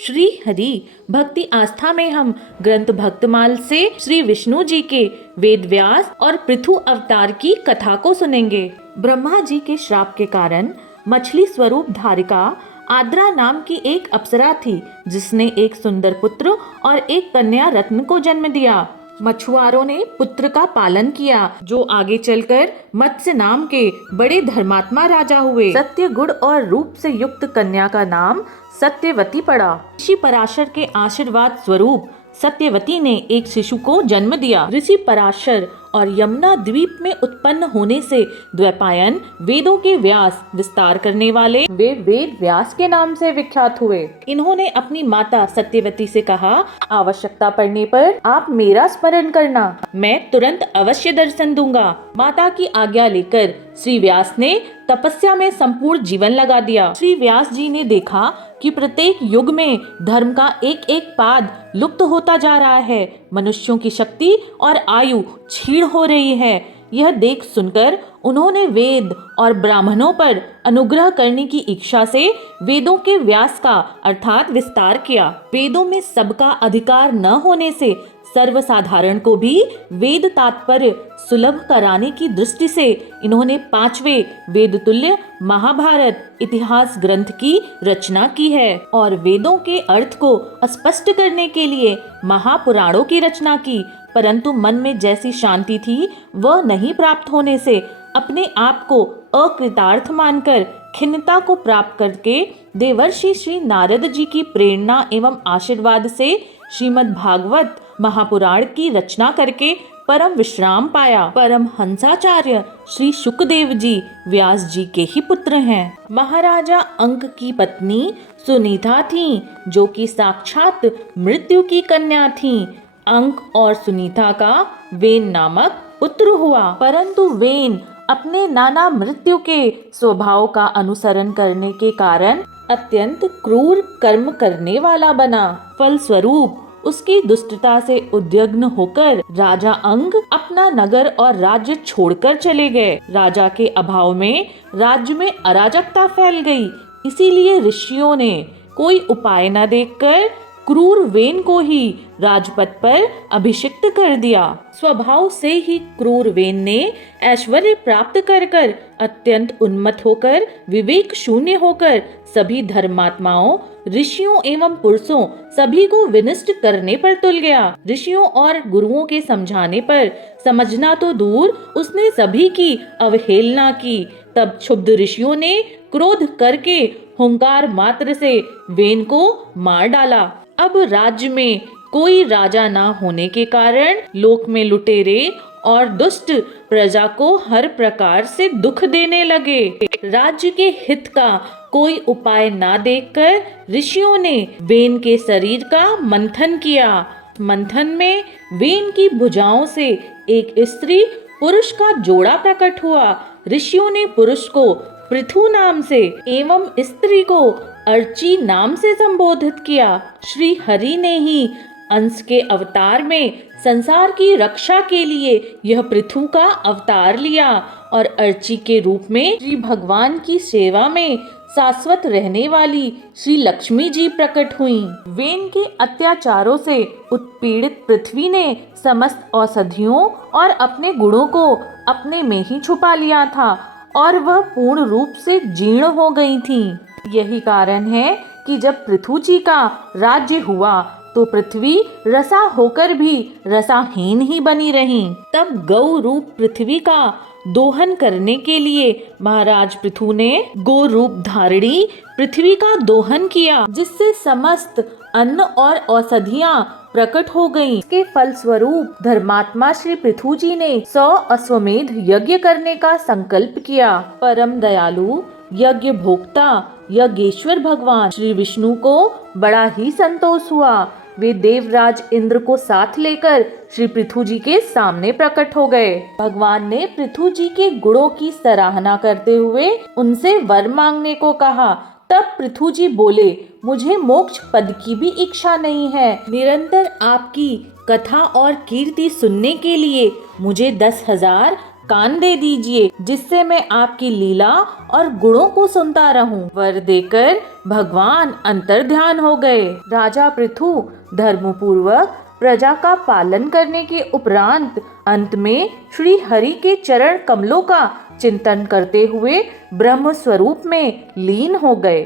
श्री हरि भक्ति आस्था में हम ग्रंथ भक्तमाल से श्री विष्णु जी के वेद व्यास और पृथु अवतार की कथा को सुनेंगे। ब्रह्मा जी के श्राप के कारण मछली स्वरूप धारिका आद्रा नाम की एक अप्सरा थी, जिसने एक सुंदर पुत्र और एक कन्या रत्न को जन्म दिया। मछुआरों ने पुत्र का पालन किया, जो आगे चलकर मत्स्य नाम के बड़े धर्मात्मा राजा हुए। सत्य गुण और रूप से युक्त कन्या का नाम सत्यवती पड़ा। ऋषि पराशर के आशीर्वाद स्वरूप सत्यवती ने एक शिशु को जन्म दिया। ऋषि पराशर और यमुना द्वीप में उत्पन्न होने से द्वैपायन वेदों के व्यास विस्तार करने वाले वे वेद व्यास के नाम से विख्यात हुए। इन्होंने अपनी माता सत्यवती से कहा, आवश्यकता पड़ने पर आप मेरा स्मरण करना, मैं तुरंत अवश्य दर्शन दूंगा। माता की आज्ञा लेकर श्री व्यास ने तपस्या में संपूर्ण जीवन लगा दिया। श्री व्यास जी ने देखा कि प्रत्येक युग में धर्म का एक एक पाद लुप्त होता जा रहा है, मनुष्यों की शक्ति और आयु क्षीण हो रही है। यह देख सुनकर उन्होंने वेद और ब्राह्मणों पर अनुग्रह करने की इच्छा से वेदों के व्यास का अर्थात विस्तार किया। वेदों में सबका अधिकार न होने से सर्वसाधारण को भी वेद तात्पर्य सुलभ कराने की दृष्टि से इन्होंने 5वें वेद तुल्य महाभारत इतिहास ग्रंथ की रचना की है और वेदों के अर्थ को स्पष्ट करने के लिए महापुराणों की रचना की। परंतु मन में जैसी शांति थी वह नहीं प्राप्त होने से अपने आप को अकृतार्थ मानकर खिन्नता को प्राप्त करके देवर्षि श्री नारद जी की प्रेरणा एवं आशीर्वाद से श्रीमद् भागवत महापुराण की रचना करके परम विश्राम पाया। परम हंसाचार्य श्री शुकदेव जी व्यास जी के ही पुत्र हैं। महाराजा अंक की पत्नी सुनीता थीं, जो कि साक्षात मृत्यु की कन्या थीं। अंक और सुनीता का वेन नामक पुत्र हुआ, परंतु वेन अपने नाना मृत्यु के स्वभाव का अनुसरण करने के कारण अत्यंत क्रूर कर्म करने वाला बना। फलस्वरूप उसकी दुष्टता से उद्विग्न होकर राजा अंग अपना नगर और राज्य छोड़कर चले गए। राजा के अभाव में राज्य में अराजकता फैल गई, इसीलिए ऋषियों ने कोई उपाय न देखकर क्रूर वेन को ही राजपद पर अभिषिक्त कर दिया। स्वभाव से ही क्रूर वेन ने ऐश्वर्य प्राप्त कर अत्यंत उन्मत्त होकर विवेक शून्य होकर सभी धर्मात्माओं ऋषियों एवं पुरुषों सभी को विनष्ट करने पर तुल गया। ऋषियों और गुरुओं के समझाने पर समझना तो दूर, उसने सभी की अवहेलना की। तब क्षुब्ध ऋषियों ने क्रोध करके हुंकार मात्र से वेन को मार डाला। अब राज्य में कोई राजा न होने के कारण लोक में लुटेरे और दुष्ट प्रजा को हर प्रकार से दुख देने लगे। राज्य के हित का कोई उपाय न देखकर ऋषियों ने वेन के शरीर का मंथन किया। मंथन में वेन की भुजाओं से एक स्त्री पुरुष का जोड़ा प्रकट हुआ। ऋषियों ने पुरुष को पृथु नाम से एवं स्त्री को अर्ची नाम से संबोधित किया। श्री हरि ने ही अंश के अवतार में संसार की रक्षा के लिए यह पृथु का अवतार लिया और अर्ची के रूप में श्री भगवान की सेवा में शाश्वत रहने वाली श्री लक्ष्मी जी प्रकट हुईं। वेन के अत्याचारों से उत्पीड़ित पृथ्वी ने समस्त औषधियों और अपने गुणों को अपने में ही छुपा लिया था और वह पूर्ण रूप से जीर्ण हो गई थी। यही कारण है कि जब पृथु जी का राज्य हुआ तो पृथ्वी रसा होकर भी रसाहीन ही बनी रही। तब गौ रूप पृथ्वी का दोहन करने के लिए महाराज पृथु ने गो रूप धारिणी पृथ्वी का दोहन किया, जिससे समस्त अन्न और औषधियां प्रकट हो गईं। इसके फलस्वरूप धर्मात्मा श्री पृथु जी ने 100 अश्वमेध यज्ञ करने का संकल्प किया। परम दयालु यज्ञ भोक्ता यज्ञेश्वर भगवान श्री विष्णु को बड़ा ही संतोष हुआ। वे देवराज इंद्र को साथ लेकर श्री पृथु जी के सामने प्रकट हो गए। भगवान ने पृथु जी के गुणों की सराहना करते हुए उनसे वर मांगने को कहा। तब पृथु जी बोले, मुझे मोक्ष पद की भी इच्छा नहीं है। निरंतर आपकी कथा और कीर्ति सुनने के लिए मुझे 10,000 कान दे दीजिए, जिससे मैं आपकी लीला और गुणों को सुनता रहूं। वर देकर भगवान अंतर्ध्यान हो गए। राजा पृथु धर्मपूर्वक प्रजा का पालन करने के उपरांत अंत में श्री हरि के चरण कमलों का चिंतन करते हुए ब्रह्म स्वरूप में लीन हो गए।